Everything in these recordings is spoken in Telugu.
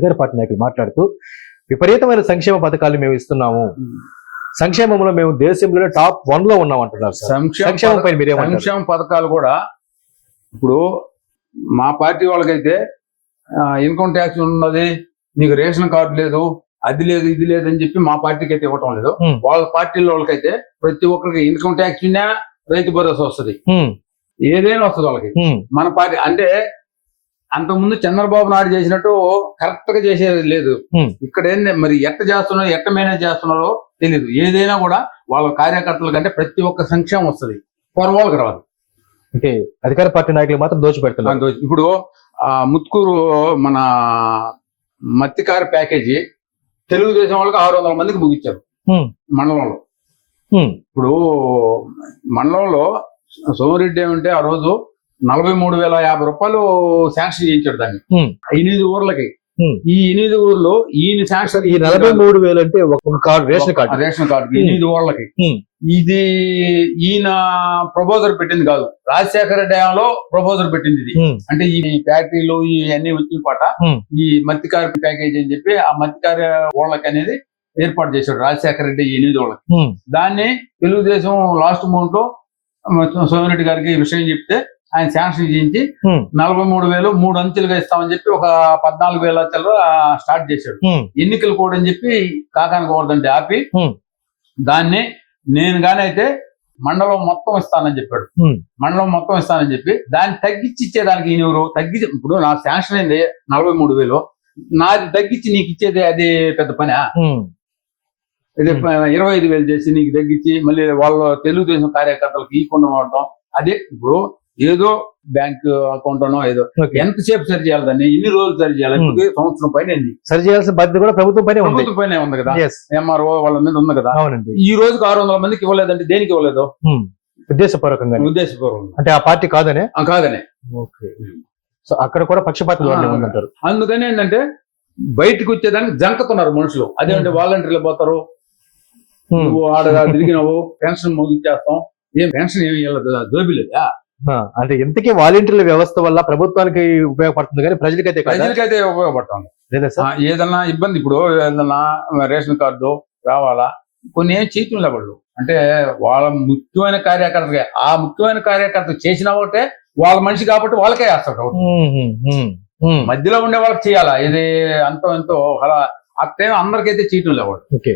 అధికార పార్టీ నాయకులు మాట్లాడుతూ విపరీతమైన సంక్షేమ పథకాలు మేము ఇస్తున్నాము. సంక్షేమంలో మేము దేశంలోనే టాప్ వన్లో ఉన్నాం అంటున్నారు సంక్షేమ పైన మీరేమంటారు సంక్షేమ పథకాలు కూడా ఇప్పుడు మా పార్టీ వాళ్ళకైతే ఇన్కమ్ ట్యాక్స్ ఉన్నది నీకు రేషన్ కార్డు లేదు అది లేదు ఇది లేదు అని చెప్పి మా పార్టీకి అయితే ఇవ్వటం లేదు. వాళ్ళ పార్టీల వాళ్ళకైతే ప్రతి ఒక్కరికి ఇన్కమ్ ట్యాక్స్ ఉన్నా రైతు భరోసా వస్తుంది. ఏదైనా వస్తుంది వాళ్ళకి. మన పార్టీ అంటే అంతకుముందు చంద్రబాబు నాయుడు చేసినట్టు కరెక్ట్గా చేసేది లేదు. ఇక్కడ ఏంది మరి ఎట్ట చేస్తున్నారో ఎట్ట మేనేజ్ చేస్తున్నారో తెలియదు ఏదైనా కూడా వాళ్ళ కార్యకర్తల కంటే ప్రతి ఒక్క సంక్షేమం వస్తుంది. పొరవాళ్ళకి రాదు. అంటే అధికార పార్టీ నాయకులు మాత్రం దోచిపెడుతున్నారు. ఇప్పుడు ఆ ముత్కూరు మన మత్తికార ప్యాకేజీ తెలుగుదేశం వాళ్ళకి ఆరు వందల మందికి ముగించారు. మండలంలో. ఇప్పుడు మండలంలో సోమిరెడ్డి ఏమంటే ఆ రోజు నలభై మూడు వేల యాభై రూపాయలు శాంక్షన్ చేయించాడు దాన్ని. ఎనిమిది ఊర్లకి. ఈ ఎనిమిది ఊర్లో ఈయన శాంక్షన్ ఈ నలభై మూడు వేలు అంటే ఒక card ration card ration card. ఎనిమిది ఊర్లకి. ఇది ఈయన ప్రపోజల్ పెట్టింది కాదు రాజశేఖర రెడ్డి హయాంలో ప్రపోజల్ పెట్టింది ఇది అంటే ఈ ఫ్యాక్టరీలు ఈ అన్ని వచ్చిన పాట. ఈ మత్తికార ప్యాకేజ్ అని చెప్పి ఆ మత్తికార వాళ్ళకి అనేది ఏర్పాటు చేశాడు రాజశేఖర రెడ్డి ఎనిమిది వాళ్ళకి హ్మ్, దాన్ని తెలుగుదేశం లాస్ట్ మూమెంట్లో సోమిరెడ్డి గారికి విషయం చెప్తే ఆయన శాంక్షన్ చేయించి నలభై మూడు వేలు మూడు అంచెలుగా ఇస్తామని చెప్పి ఒక పద్నాలుగు వేల చిల్లర స్టార్ట్ చేశాడు. ఎన్నికలు కూడా అని చెప్పి కాకాని కోరదంటే ఆపి. దాన్ని నేను గాని అయితే మండలం మొత్తం ఇస్తానని చెప్పాడు. మండలం మొత్తం ఇస్తానని చెప్పి దాన్ని తగ్గించి ఇచ్చేదానికి ఈయన ఎవరు? తగ్గించి ఇప్పుడు నా శాంక్షన్ అయింది నలభై మూడు వేలు. నాది తగ్గించి నీకు ఇచ్చేది అది పెద్ద పని. ఇది ఇరవై ఐదు వేలు చేసి నీకు తగ్గించి మళ్ళీ వాళ్ళ తెలుగుదేశం కార్యకర్తలకు ఇవ్వకుండా వాడటం అదే ఇప్పుడు ఏదో బ్యాంక్ అకౌంట్ అనో ఏదో. ఎంతసేపు సరి చేయాలి దాన్ని? ఎన్ని రోజులు సరి చేయాలి? Hmm. సంవత్సరం పైన సరి చేయాల్సిన బాధ్యత కూడా ప్రభుత్వం పైనే ప్రభుత్వం పైన ఉంది కదా? ఎంఆర్ఓ వాళ్ళ మీద ఉంది కదా? అవునండి. ఈ రోజుకి ఆరు వందల మందికి ఇవ్వలేదంటే దేనికి ఇవ్వలేదు? హ్మ్, ఉద్దేశపూర్వకంగా. ఉద్దేశపూర్వకంగా. అంటే ఆ పార్టీ కాదనే? కాదనే. ఓకే. సో అక్కడ కూడా పక్షపాత అందుకని ఏంటంటే బయటకు వచ్చేదానికి జంకుతున్నారు మనుషులు. అదేంటే Hmm. వాలంటీర్లు పోతారు? నువ్వు ఆడ తిరిగినావు పెన్షన్ ముగించేస్తాం. ఏం పెన్షన్ ఏమి ఆ, అంటే ఇంతకీ వాలంటీర్ల వ్యవస్థ వల్ల ప్రభుత్వానికి ఉపయోగపడుతుంది కానీ ప్రజలకైతే ప్రజలకైతే ఉపయోగపడతాం. లేదా ఆ, సార్ ఏదన్నా ఇబ్బంది ఇప్పుడు ఏదన్నా రేషన్ కార్డు రావాలా? కొన్ని ఏం చీతులు వాళ్ళు అంటే వాళ్ళ ముఖ్యమైన కార్యకర్తగా ఆ ముఖ్యమైన కార్యకర్త చేసిన ఒకటే వాళ్ళ మనిషి కాబట్టి వాళ్ళకే వేస్తాడు. మధ్యలో ఉండే వాళ్ళకి చేయాలా? ఇది అంతో ఎంతో అలా అట్టేం అందరికైతే చీట్లు లేవాడు ఓకే.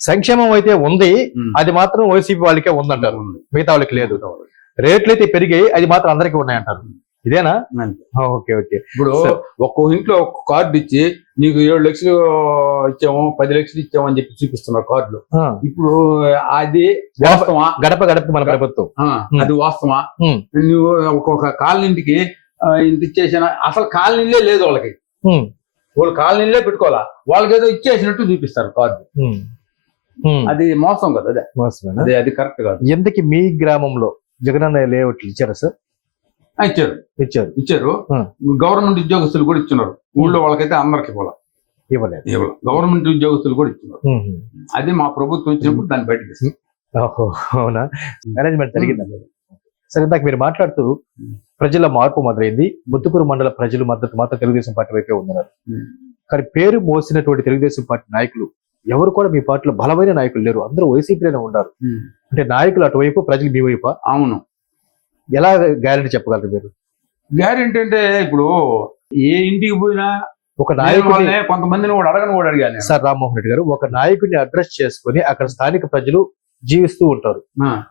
సంక్షేమం అయితే ఉంది. అది మాత్రం వైసీపీ వాళ్ళకే ఉందంటారు. మిగతా వాళ్ళకి లేదు. రేట్లు అయితే పెరిగాయి అది మాత్రం అందరికీ ఉన్నాయంటారు. ఇదేనా? Okay okay. ఇప్పుడు. ఒక్కో ఇంట్లో ఒక్క కార్డు ఇచ్చి నీకు ఏడు లక్షలు ఇచ్చాము పది లక్షలు ఇచ్చాము అని చెప్పి చూపిస్తున్నారు కార్డులు. ఇప్పుడు అది వాస్తవమా? గడప గడప మన ప్రభుత్వం. అది వాస్తవమా? ఉమ్. నువ్వు ఒక్కొక్క కాలనీకి ఆ, ఇంత ఇచ్చేసిన? అసలు కాలనీలే లేదు వాళ్ళకి. వాళ్ళు కాలనీలే పెట్టుకోవాలా? వాళ్ళకి ఏదో ఇచ్చేసినట్టు చూపిస్తారు కార్డు. అది మోసం కదా అదే. మోసమేనా? అదే అది కరెక్ట్ కాదు. ఎంతకి మీ గ్రామంలో జగనన్న లేఅవుట్లు ఇచ్చారా సార్? ఇచ్చారు. ఇచ్చారు. ఇచ్చారు. గవర్నమెంట్ ఉద్యోగస్తులు కూడా ఇచ్చున్నారు. ఊళ్ళో వాళ్ళకైతే అందరికి ఇవ్వాలి. ఇవ్వలేదు. ఇవ్వాలి. గవర్నమెంట్ ఉద్యోగస్తులు కూడా హ్మ్. అది మా ప్రభుత్వం ఇచ్చినప్పుడు దాన్ని బయటకు అవునా? అరేంజ్మెంట్ జరిగిందా? సరే ఇందాక మీరు మాట్లాడుతూ ప్రజల మార్పు మొదలైంది. ముత్తుకూరు మండల ప్రజలు మద్దతు మాత్రం తెలుగుదేశం పార్టీ వైపే ఉన్నారు. కానీ పేరు మోసినటువంటి తెలుగుదేశం పార్టీ నాయకులు ఎవరు కూడా మీ పార్టీలో బలమైన నాయకులు లేరు. అందరూ వైసీపీలోనే ఉన్నారు అంటే నాయకులు అటువైపు ప్రజలు మీ వైపు? అవును. ఎలా గ్యారెంటీ చెప్పగలరు మీరు? గ్యారెంటీ అంటే ఇప్పుడు ఏ ఇంటికి పోయినా ఒక నాయకుడిని కొంతమందిని కూడా అడగను కూడా అడిగాను. సార్ రామ్మోహన్ రెడ్డి గారు ఒక నాయకుడిని అడ్రస్ చేసుకొని అక్కడ స్థానిక ప్రజలు జీవిస్తూ ఉంటారు.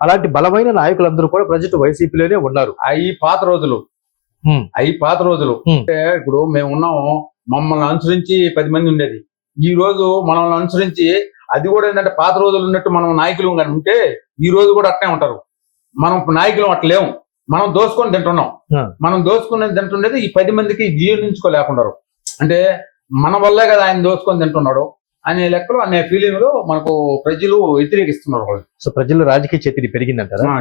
అలాంటి బలమైన నాయకులందరూ కూడా ప్రజెంట్ వైసీపీలోనే ఉన్నారు. అవి పాత రోజులు. అవి పాత రోజులు. అంటే ఇప్పుడు మేము ఉన్నాము మమ్మల్ని అనుసరించి పది మంది ఉండేది. ఈ రోజు మనల్ని అనుసరించి అది కూడా ఏంటంటే పాత రోజులు ఉన్నట్టు మనం నాయకులు కానీ ఉంటే ఈ రోజు కూడా అట్నే ఉంటారు. మనం నాయకులు అట్లా లేవు మనం దోసుకొని తింటున్నాం. మనం దోసుకుని తింటుండేది ఈ పది మందికి జీర్ణించుకోలేకుండా అంటే మన వల్లే కదా ఆయన దోసుకొని తింటున్నాడు అనే లెక్కలో అనే ఫీలింగ్లో మనకు ప్రజలు వ్యతిరేకిస్తున్నారు వాళ్ళు. సో ప్రజల్లో రాజకీయ చైతన్యం పెరిగిందంటారా? ఆ,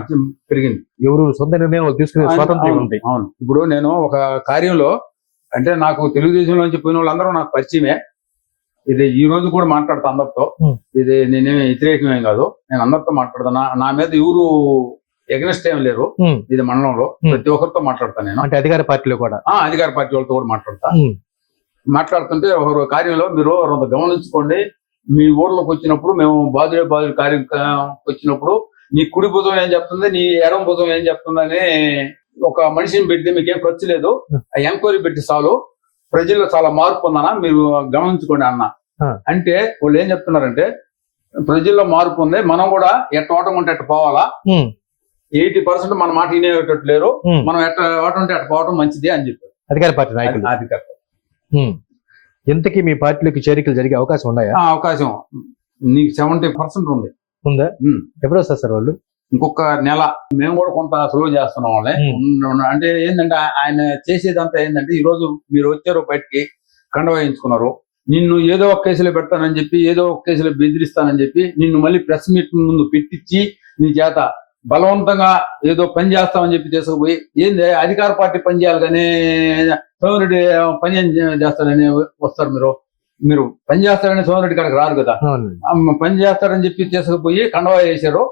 పెరిగింది. ఎవరు సొంత నిర్ణయం తీసుకునే స్వాతంత్రం ఉంది. అవును. ఇప్పుడు నేను ఒక కార్యంలో అంటే నాకు తెలుగుదేశం నుంచి పోయిన వాళ్ళందరూ నాకు పరిచయమే. ఇది ఈ రోజు కూడా మాట్లాడతా అందరితో. ఇది నేనేమి వ్యతిరేకమేం కాదు. నేను అందరితో మాట్లాడతాను నా- మీద ఎవరు ఎగనెస్ట్ ఏం లేరు. ఇది మండలంలో. ప్రతి ఒక్కరితో మాట్లాడతాను నేను. అంటే అధికార పార్టీలో కూడా? ఆ అధికార పార్టీ వాళ్ళతో కూడా మాట్లాడతా. మాట్లాడుతుంటే ఒక కార్యంలో మీరు కొంత గమనించుకోండి. మీ ఊర్లోకి వచ్చినప్పుడు మేము బాధుడే బాధుడు కార్యం వచ్చినప్పుడు నీ కుడి భుజం ఏం చెప్తుంది నీ ఎడం భుజం ఏం చెప్తుందని ఒక మనిషిని పెడితే మీకేం ఖర్చు లేదు. ఆ ఎంక్వైరీ పెట్టి చాలు. ప్రజల్లో చాలా మార్పు ఉందన్న మీరు గమనించుకోండి అన్న. అంటే వాళ్ళు ఏం చెప్తున్నారంటే ప్రజల్లో మార్పు ఉంది మనం కూడా ఎట్ట ఓటం ఉంటే ఎట్ట పోవాలా ఎయిటీ పర్సెంట్ మన మాట వినేటట్టు లేరు. మనం ఎట్ట ఓటం ఉంటే అట్ట పోవటం మంచిది అని చెప్పారు అధికార పార్టీ నాయకులు. ఉమ్. ఇంతకీ మీ పార్టీలోకి చేరికలు జరిగే అవకాశం ఉన్నాయా ఆ అవకాశం నీకు సెవెంటీ పర్సెంట్ ఉంది ఉందా. ఎప్పుడు వస్తారు సార్ వాళ్ళు ఇంకొక నెల మేము కూడా కొంత సులువు చేస్తున్నాం వాళ్ళని. అంటే ఏంటంటే ఆయన చేసేదంతా ఏంటంటే ఈ రోజు మీరు వచ్చారు బయటికి కండ వేయించుకున్నారు. నిన్ను ఏదో ఒక కేసులో పెడతానని చెప్పి ఏదో ఒక కేసులో బెదిరిస్తానని చెప్పి నిన్ను మళ్ళీ ప్రెస్ మీట్ ముందు పెట్టించి నీ చేత బలవంతంగా ఏదో పని చేస్తామని చెప్పి తీసుకుపోయి ఏంది అధికార పార్టీ పని చేయాలి కానీ సోమిరెడ్డి పని ఏం చేస్తాడని వస్తారు మీరు? మీరు పని చేస్తారని సోమిరెడ్డి కాడికి రారు కదా. పని చేస్తారని చెప్పి తీసుకుపోయి కండవా వేశారు.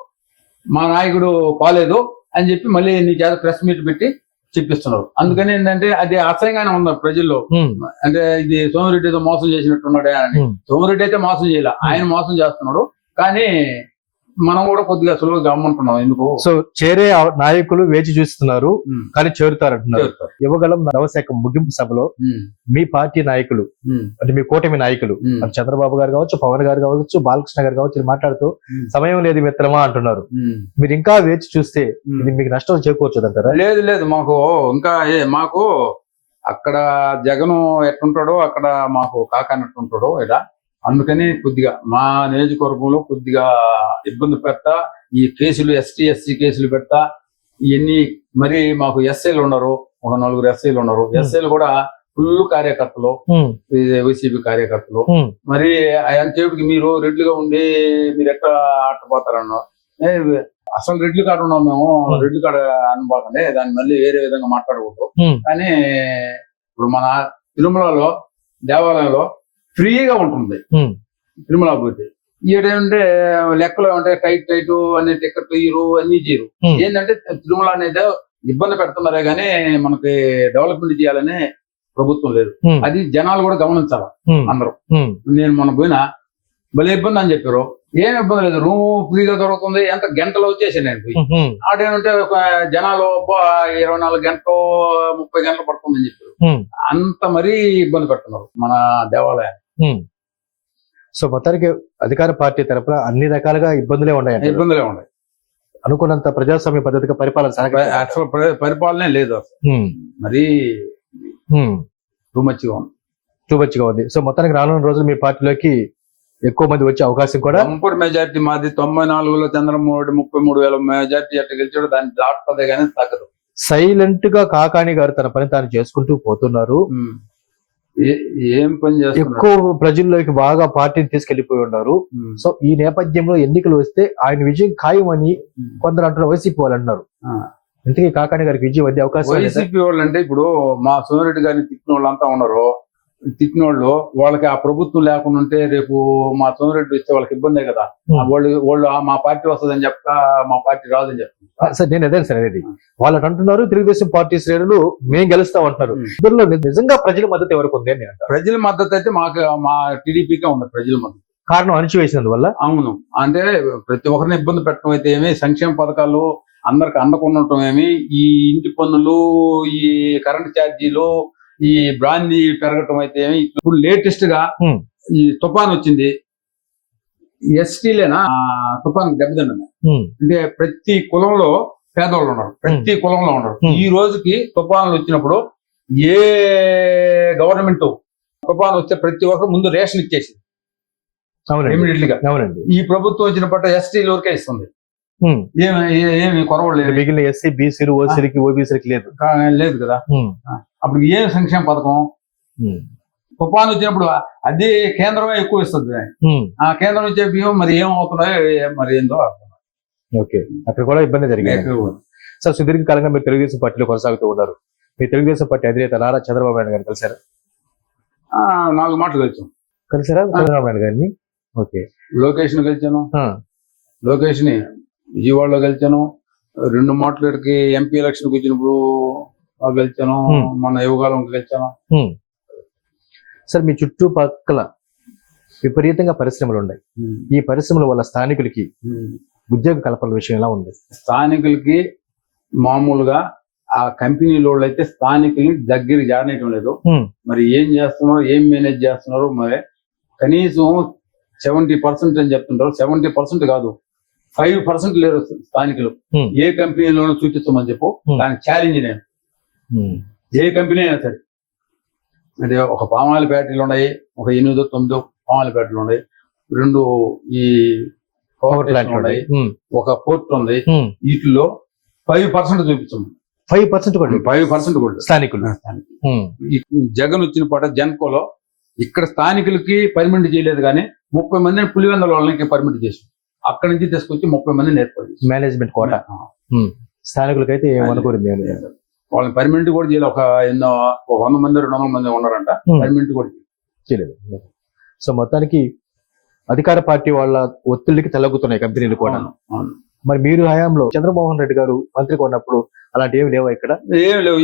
మా నాయకుడు పాలేదు అని చెప్పి మళ్ళీ నీ చేత ప్రెస్ మీట్ పెట్టి చెప్పిస్తున్నారు. అందుకని ఏంటంటే అది అసహ్యంగానే ఉంది ప్రజల్లో. అంటే ఇది సోమిరెడ్డి ఏదో మోసం చేసినట్టున్నాడే అని. సోమిరెడ్డి అయితే మోసం చేయలే. ఆయన మోసం చేస్తున్నాడు. కానీ మనం కూడా కొద్దిగా సులువుగా గమ్మంటున్నాం ఎందుకు? సో చేరే నాయకులు వేచి చూస్తున్నారు కానీ చేరుతారంటున్నారు. యువగలం నవశాఖ ముగింపు సభలో మీ పార్టీ నాయకులు అంటే మీ కూటమి నాయకులు చంద్రబాబు గారు కావచ్చు పవన్ గారు కావచ్చు బాలకృష్ణ గారు కావచ్చు మాట్లాడుతూ సమయం లేదు మిత్రమా అంటున్నారు. మీరు ఇంకా వేచి చూస్తే. ఇది మీకు నష్టం చేకూర్చదంటారా? లేదు లేదు మాకు ఇంకా ఏ మాకు అక్కడ జగను ఎట్టుంటాడో అక్కడ మాకు కాకనట్టుంటాడో ఇలా అందుకని కొద్దిగా మా నియోజకవర్గంలో కొద్దిగా ఇబ్బంది పెడతా ఈ కేసులు ఎస్టీ ఎస్సీ కేసులు పెడతా ఇవన్నీ మరి మాకు ఎస్ఐలు ఉన్నారు ఒక నలుగురు ఎస్ఐలు ఉన్నారు. ఎస్ఐలు కూడా ఫుల్ కార్యకర్తలు వైసీపీ కార్యకర్తలు. మరి అంతసేపుకి మీరు రెడ్లుగా ఉండి మీరు ఎట్లా ఆటపోతారన్న అసలు రెడ్లు కాడ ఉన్నాం మేము. రెడ్లు కాడ అనుకోకండి దాన్ని మళ్ళీ వేరే విధంగా మాట్లాడకూడదు. ఉమ్, కానీ ఇప్పుడు మన తిరుమలలో దేవాలయంలో ఫ్రీగా ఉంటుంది. తిరుమల పోతే ఏంటంటే లెక్కలో అంటే టైట్ టైట్ అనే టికెట్ ఇరు అన్ని చేయరు. ఏంటంటే తిరుమల అనేది ఇబ్బంది పెడుతున్నారే గానీ మనకి డెవలప్మెంట్ చేయాలని ప్రభుత్వం లేదు. అది జనాలు కూడా గమనించాలి అందరూ. నేను మొన్న పోయినా భలే ఇబ్బంది అని చెప్పారు. ఏం ఇబ్బంది లేదు. రూమ్ ఫ్రీగా దొరుకుతుంది. ఎంత గంటలు వచ్చేసాను నేను ఆడేమంటే ఒక జనాలు ఇరవై నాలుగు గంటలు ముప్పై గంటలు పడుతుందని చెప్పారు. అంత మరీ ఇబ్బంది పెడుతున్నారు మన దేవాలయాన్ని. సో మొత్తానికి అధికార పార్టీ తరపున అన్ని రకాలుగా ఇబ్బందులే ఉన్నాయండి ఇబ్బందులే ఉన్నాయి. అనుకున్నంత ప్రజాస్వామ్య పద్ధతిగా పరిపాలన అసలు ప్ర- పరిపాలనే లేదు అసలు. మరీ టూ మచ్గా ఉంది. చూపచ్చిగా ఉంది. సో మొత్తానికి రానున్న రోజులు మీ పార్టీలోకి ఎక్కువ మంది వచ్చే అవకాశం కూడా కంపూర్ మెజార్టీ మాది తొంభై నాలుగులో చంద్రమోహన్ ముప్పై మూడు వేల మెజార్టీ ఎట్లా గెలిచాడు దాన్ని దాటుతుంది కానీ తగ్గదు. సైలెంట్గా కాకాణి గారు తన పని తాను చేసుకుంటూ పోతున్నారు. ఏ- పని చేస్తున్నాడు ఎక్కువ ప్రజల్లోకి బాగా పార్టీని తీసుకెళ్ళిపోయి ఉన్నారు. సో ఈ నేపథ్యంలో ఎన్నికలు వస్తే ఆయన విజయం ఖాయమని. కొందరు అంటున్నారు వైసీపీ వాళ్ళు అంటున్నారు ఆ. ఇంతకీ కాకాణి గారికి విజయం వచ్చే అవకాశం? వైసీపీ వాళ్ళు అంటే ఇప్పుడు మా సోమిరెడ్డి గారిని తిట్టిన వాళ్ళంతా ఉన్నారు తిట్టిన వాళ్ళు వాళ్ళకి ఆ ప్రభుత్వం లేకుండా ఉంటే రేపు మా సోమిరెడ్డి వస్తే వాళ్ళకి ఇబ్బందే కదా. వాళ్ళు వాళ్ళు మా పార్టీ వస్తుందని చెప్తా మా పార్టీ రాదని చెప్తా ఆ, సార్ నేను అదే సార్ అనేది. వాళ్ళు అటు అంటున్నారు తెలుగుదేశం పార్టీ శ్రేణులు మేము గెలుస్తాం అంటున్నారు. ఇద్దరులో నిజంగా ప్రజల మద్దతు ఎవరికి ఉంది అని ప్రజల మద్దతు అయితే మాకు మా టీడీపీకే ఉంది ప్రజల మద్దతు. కారణం అణిచివేసినందువల్ల? అవును. అంటే ప్రతి ఒక్కరిని ఇబ్బంది పెట్టడం అయితే ఏమి సంక్షేమ పథకాలు అందరికి అందకుండా ఏమి ఈ ఇంటి పన్నులు ఈ కరెంట్ ఛార్జీలు ఈ బ్రాందీ పెరగటం అయితే ఏమి? ఇప్పుడు లేటెస్ట్గా. ఈ తుఫాన్ వచ్చింది. ఎస్టీలేనా తుఫాన్ దెబ్బతిన్నది ఉమ్, అంటే ప్రతి కులంలో పేదవాళ్ళు ఉన్నారు. ప్రతి కులంలో ఉన్నారు. ఈ రోజుకి తుఫాన్లు వచ్చినప్పుడు ఏ గవర్నమెంట్ తుఫాన్ వస్తే ప్రతి ఒక్కరు ముందు రేషన్ ఇచ్చేసింది. అవునండి. ఇమీడియట్గా. అవునండి. ఈ ప్రభుత్వం వచ్చిన పట్ల ఎస్టీల వరకే ఇస్తుంది. ఏమి ఏమి కొరవలు లేదు. మిగిలిన ఎస్సీ బీసీలు ఓసీలకి ఓబీసీలకి లేదు. లేదు కదా. అప్పుడు ఏం సంక్షేమ పథకం? తుఫాన్ వచ్చినప్పుడు అది కేంద్రమే ఎక్కువ ఇస్తుంది. ఆ కేంద్రం వచ్చే బియ్యం మరి ఏం అవుతున్నాయో ఏ- మరి ఏందో ఓకే. అక్కడ కూడా ఇబ్బంది జరిగింది. సార్ సుదీర్ఘకాలంగా మీరు తెలుగుదేశం పార్టీలో కొనసాగుతూ ఉన్నారు. మీ తెలుగుదేశం పార్టీ అధినేత నారా చంద్రబాబు నాయుడు గారు కలిసారా ఆ, నాలుగు మాటలు కలిసాం. కలిసారా చంద్రబాబు నాయుడు గారిని? ఓకే. లోకేష్ని కలిసాను. లోకేష్ని విజయవాడలో గెలిచాను రెండు మాటలకి ఎంపీ ఎలక్షన్ వచ్చినప్పుడు గెలిచాను. మన యువకాలం గెలిచాను. సార్ మీ చుట్టుపక్కల విపరీతంగా పరిశ్రమలు ఉన్నాయి ఈ పరిశ్రమల వల్ల స్థానికులకి. ఉద్యోగ కల్పన విషయం ఎలా ఉంది స్థానికులకి మామూలుగా ఆ కంపెనీలో అయితే స్థానికుల్ని దగ్గర జాడనేయటం లేదు. మరి ఏం చేస్తున్నారు ఏం మేనేజ్ చేస్తున్నారు మరి కనీసం సెవెంటీ పర్సెంట్ అని చెప్తుంటారు సెవెంటీ పర్సెంట్ కాదు ఫైవ్ పర్సెంట్ లేరు స్థానికులు. ఏ కంపెనీలోనూ చూపించమని చెప్పు. దానికి ఛాలెంజ్ నేను ఏ కంపెనీ అయినా సరే. అంటే ఒక పామాయిల్ ఫ్యాక్టరీలు ఉన్నాయి ఒక ఎనిమిదో తొమ్మిదో పామాయిల్ ఫ్యాక్టరీలు ఉన్నాయి రెండు ఈ పవర్ ప్లాంట్ ఉన్నాయి ఒక పోర్ట్ ఉంది. వీటిలో ఫైవ్ పర్సెంట్ చూపించము ఫైవ్ పర్సెంట్ కూడా ఫైవ్ పర్సెంట్ కూడా. స్థానికులు. జగన్ వచ్చిన పాట జన్కోలో ఇక్కడ స్థానికులకి పర్మిట్ చేయలేదు కానీ ముప్పై మందిని పులివెందల వాళ్ళకి పర్మిట్ చేసి అక్కడి నుంచి తీసుకొచ్చి ముప్పై మంది నేర్పడి మేనేజ్మెంట్ కోట స్థానికులకైతే ఏమనుకోరింది ఏమీ లేదు. వాళ్ళని పర్మిట్ కూడా చేయలేదు ఒక ఎన్నో ఒక వంద మంది రెండు వందల మంది ఉన్నారంట. ఉమ్, పర్మిట్ కూడా చేయలేదు. సో మొత్తానికి అధికార పార్టీ వాళ్ళ ఒత్తిడికి తలగుతున్నాయి కంపెనీలు కూడా. మరి మీరు హయాంలో చంద్రమోహన్ రెడ్డి గారు మంత్రిగా ఉన్నప్పుడు అలాంటి ఏమి లేవా ఇక్కడ? ఏం లేవు.